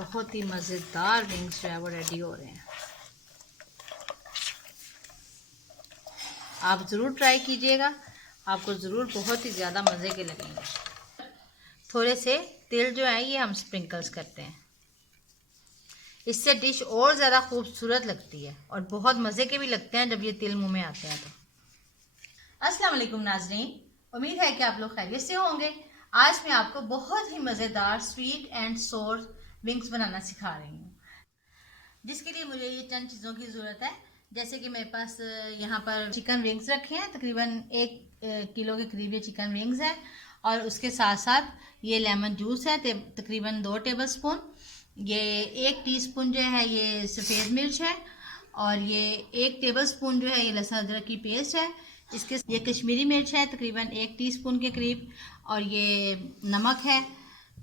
बहुत ही मज़ेदार विंग्स जो है वो रेडी हो रहे हैं। आप ज़रूर ट्राई कीजिएगा, आपको ज़रूर बहुत ही ज़्यादा मज़े के लगेंगे। थोड़े से तिल जो है ये हम स्प्रिंकल्स करते हैं, इससे डिश और ज़्यादा खूबसूरत लगती है और बहुत मज़े के भी लगते हैं जब ये तिल मुंह में आते हैं तो। अस्सलाम वालेकुम नाज़रीन, उम्मीद है कि आप लोग खैरियत से होंगे। आज मैं आपको बहुत ही मज़ेदार स्वीट एंड सोर विंग्स बनाना सिखा रही हूँ, जिसके लिए मुझे ये चंद चीज़ों की ज़रूरत है। जैसे कि मेरे पास यहाँ पर चिकन विंग्स रखे हैं, तकरीबन 1 किलो के करीब ये चिकन विंग्स हैं। और उसके साथ साथ ये लेमन जूस है तकरीबन 2 टेबल स्पून। ये 1 टीस्पून जो है ये सफ़ेद मिर्च है, और ये 1 टेबल स्पून जो है ये लहसुन अदरक की पेस्ट है। ये कश्मीरी मिर्च है तकरीबन 1 टीस्पून के करीब, और ये नमक है।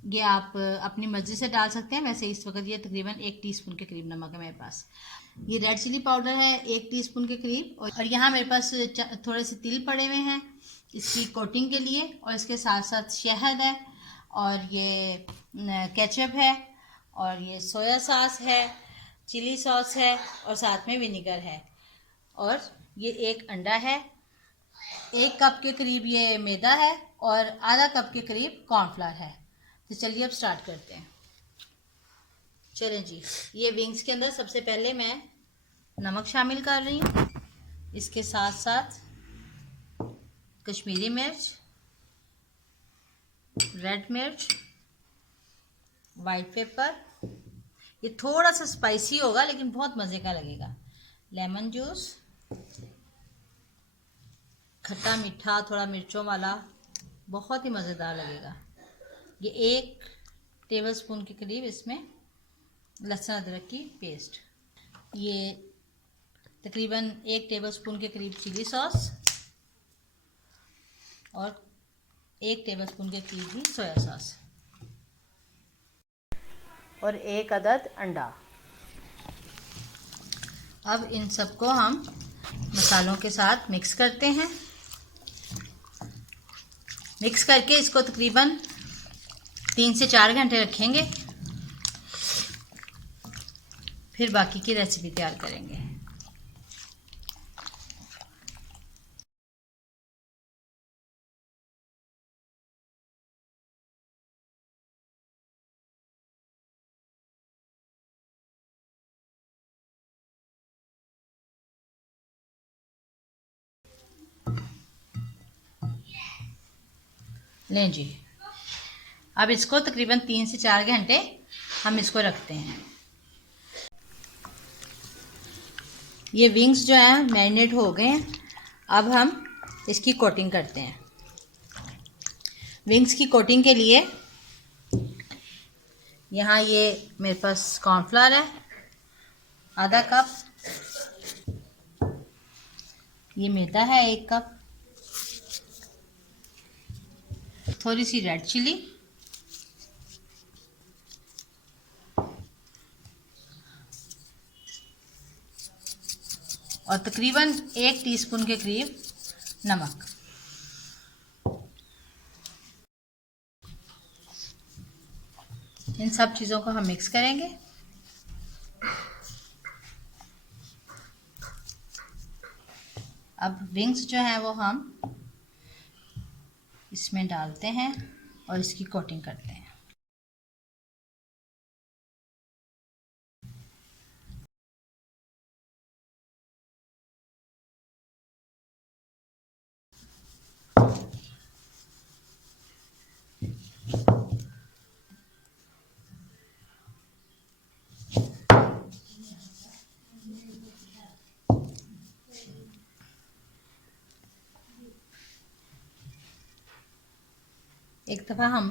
ये आप अपनी मर्ज़ी से डाल सकते हैं, वैसे इस वक्त ये तकरीबन 1 टीस्पून के करीब नमक है मेरे पास। ये रेड चिली पाउडर है 1 टीस्पून के करीब, और यहाँ मेरे पास थोड़े से तिल पड़े हुए हैं इसकी कोटिंग के लिए, और इसके साथ साथ शहद है, और ये केचप है, और ये सोया सॉस है, चिली सॉस है, और साथ में विनीगर है, और ये 1 अंडा है। 1 कप के करीब ये मैदा है, और आधा कप के करीब कॉर्नफ्लावर है। तो चलिए अब स्टार्ट करते हैं। चलें जी, ये विंग्स के अंदर सबसे पहले मैं नमक शामिल कर रही हूँ, इसके साथ साथ कश्मीरी मिर्च, रेड मिर्च, वाइट पेपर, ये थोड़ा सा स्पाइसी होगा लेकिन बहुत मज़े का लगेगा। लेमन जूस, खट्टा मीठा थोड़ा मिर्चों वाला, बहुत ही मज़ेदार लगेगा। ये 1 टेबल स्पून के करीब इसमें लहसुन अदरक की पेस्ट, ये तकरीबन 1 टेबल स्पून के करीब चिली सॉस, और 1 टेबल स्पून के करीब ही सोया सॉस, और 1 अदद अंडा। अब इन सबको हम मसालों के साथ मिक्स करते हैं। मिक्स करके इसको तकरीबन 3 से 4 घंटे रखेंगे, फिर बाकी की रेसिपी तैयार करेंगे। लें जी, अब इसको तकरीबन 3 से 4 घंटे हम इसको रखते हैं। ये विंग्स जो है मैरिनेट हो गए हैं। अब हम इसकी कोटिंग करते हैं। विंग्स की कोटिंग के लिए यहाँ ये मेरे पास कॉर्नफ्लावर है आधा कप, ये मैदा है 1 कप, थोड़ी सी रेड चिली, और तकरीबन 1 टीस्पून के करीब नमक। इन सब चीज़ों को हम मिक्स करेंगे। अब विंग्स जो हैं वो हम इसमें डालते हैं और इसकी कोटिंग करते हैं। एक दफ़ा हम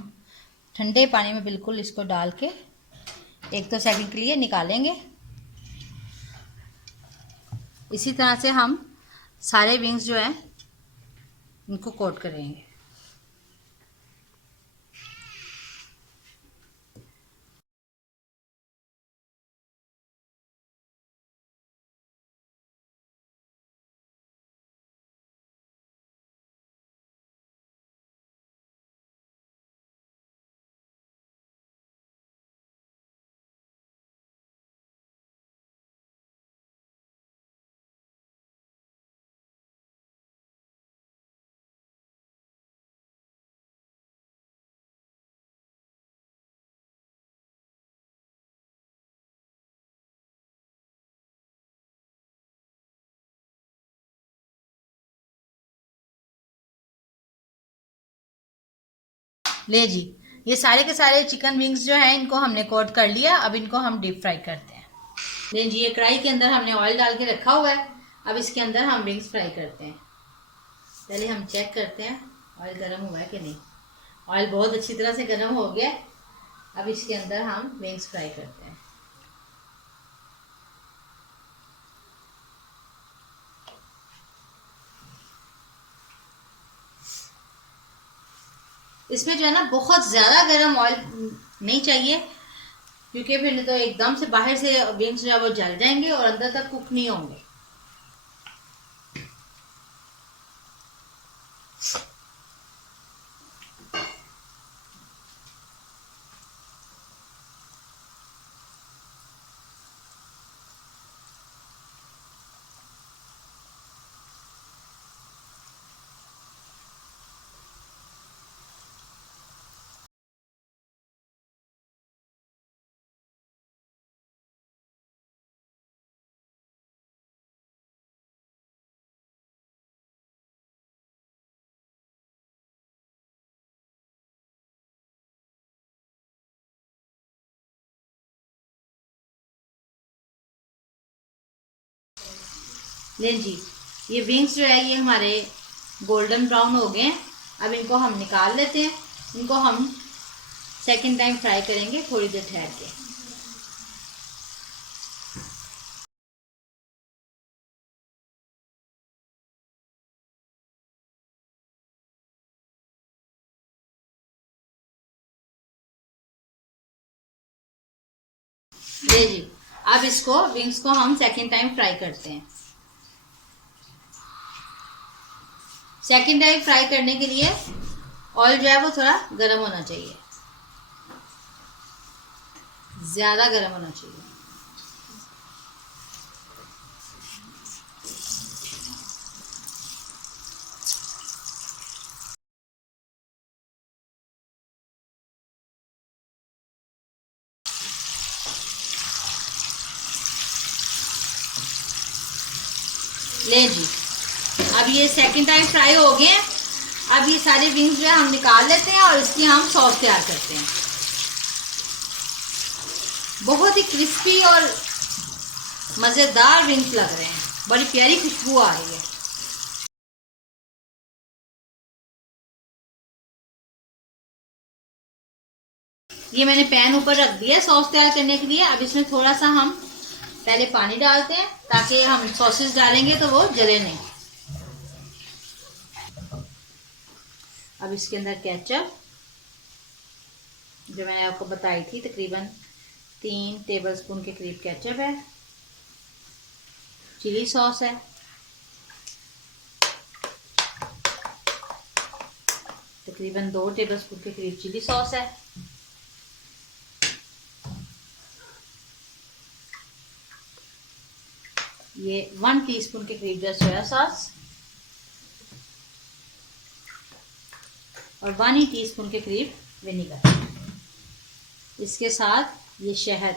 ठंडे पानी में बिल्कुल इसको डाल के 1-2 सेकंड के लिए निकालेंगे। इसी तरह से हम सारे विंग्स जो हैं इनको कोट करेंगे। ले जी, ये सारे के सारे चिकन विंग्स जो हैं इनको हमने कोट कर लिया। अब इनको हम डीप फ्राई करते हैं। ले जी, ये कढ़ाई के अंदर हमने ऑयल डाल के रखा हुआ है। अब इसके अंदर हम विंग्स फ्राई करते हैं। पहले हम चेक करते हैं ऑयल गर्म हुआ है कि नहीं। ऑयल बहुत अच्छी तरह से गर्म हो गया। अब इसके अंदर हम विंग्स फ्राई करते हैं। इसमें जो है ना बहुत ज़्यादा गर्म ऑयल नहीं चाहिए, क्योंकि फिर तो एकदम से बाहर से विंग्स जो है वो जल जाएंगे और अंदर तक कुक नहीं होंगे। लें जी, ये विंग्स जो है ये हमारे गोल्डन ब्राउन हो गए हैं। अब इनको हम निकाल लेते हैं। इनको हम सेकंड टाइम फ्राई करेंगे थोड़ी देर ठहर के। ले जी, अब इसको विंग्स को हम सेकंड टाइम फ्राई करते हैं। सेकंड टाइम फ्राई करने के लिए ऑयल जो है वो थोड़ा गर्म होना चाहिए, ज़्यादा गर्म होना चाहिए। ले जी, अब ये सेकंड टाइम फ्राई हो गए हैं। अब ये सारे विंग्स जो है हम निकाल लेते हैं और इसकी हम सॉस तैयार करते हैं। बहुत ही क्रिस्पी और मज़ेदार विंग्स लग रहे हैं, बड़ी प्यारी खुशबू आ रही है। ये मैंने पैन ऊपर रख दिया सॉस तैयार करने के लिए। अब इसमें थोड़ा सा हम पहले पानी डालते हैं ताकि हम सॉसेस डालेंगे तो वो जले नहीं। अब इसके अंदर केचप जो मैंने आपको बताई थी, तकरीबन 3 टेबलस्पून के करीब केचप है। चिली सॉस है, तकरीबन 2 टेबलस्पून के करीब चिली सॉस है। ये 1 टीस्पून के करीब जो सोया सॉस और 1 टीस्पून के करीब विनेगर। इसके साथ ये शहद,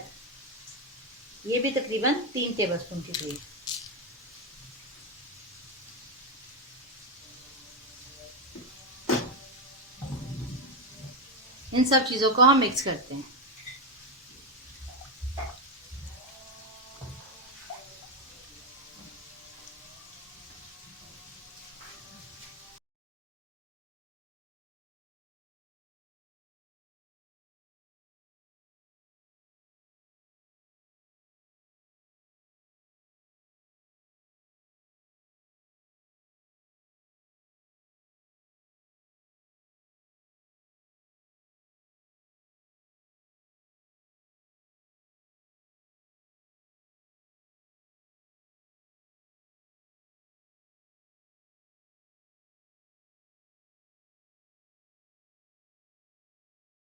ये भी तकरीबन 3 टेबलस्पून के करीब। इन सब चीज़ों को हम मिक्स करते हैं।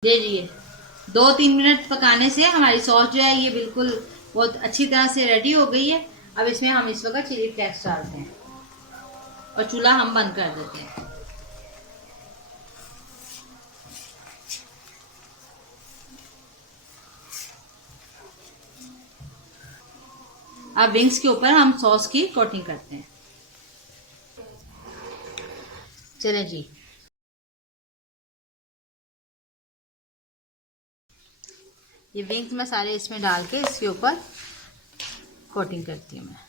लीजिए, 2-3 मिनट पकाने से हमारी सॉस जो है ये बिल्कुल बहुत अच्छी तरह से रेडी हो गई है। अब इसमें हम इस वक्त चिली फ्लेक्स डालते हैं और चूल्हा हम बंद कर देते हैं। अब विंग्स के ऊपर हम सॉस की कोटिंग करते हैं। चलें जी, ये विंग्स मैं सारे इसमें डाल के इसके ऊपर कोटिंग करती हूँ मैं।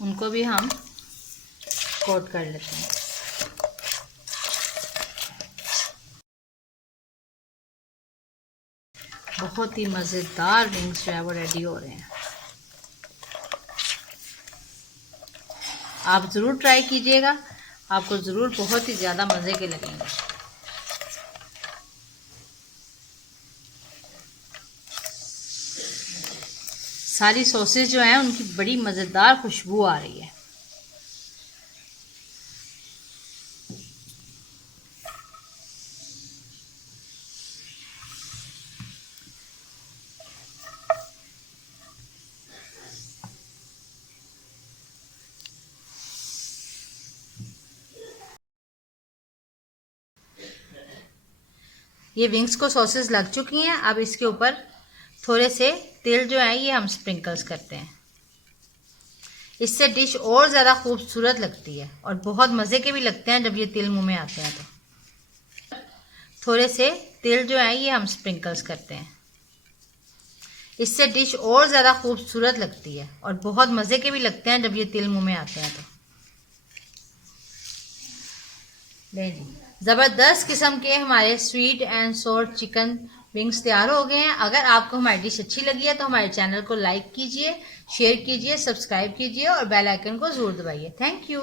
उनको भी हम कोट कर लेते हैं। बहुत ही मज़ेदार विंग्स जो है वो रेडी हो रहे हैं। आप ज़रूर ट्राई कीजिएगा, आपको ज़रूर बहुत ही ज़्यादा मज़े के लगेंगे। सारी सॉसेज जो हैं उनकी बड़ी मज़ेदार खुशबू आ रही है। ये विंग्स को सॉसेस लग चुकी हैं। अब इसके ऊपर थोड़े से तेल जो है ये हम स्प्रिंकल्स करते हैं। इससे डिश और ज़्यादा खूबसूरत लगती है और बहुत मज़े के भी लगते हैं जब ये तेल मुंह में आते हैं। तो थोड़े से तेल जो है ये हम स्प्रिंकल्स करते हैं। इससे डिश और ज़्यादा खूबसूरत लगती है और बहुत मज़े के भी लगते हैं जब ये तेल मुंह में आते हैं। तो जी, ज़बरदस्त किस्म के हमारे स्वीट एंड सोर चिकन विंग्स तैयार हो गए हैं। अगर आपको हमारी डिश अच्छी लगी है तो हमारे चैनल को लाइक कीजिए, शेयर कीजिए, सब्सक्राइब कीजिए और बेल आइकन को ज़रूर दबाइए। Thank you.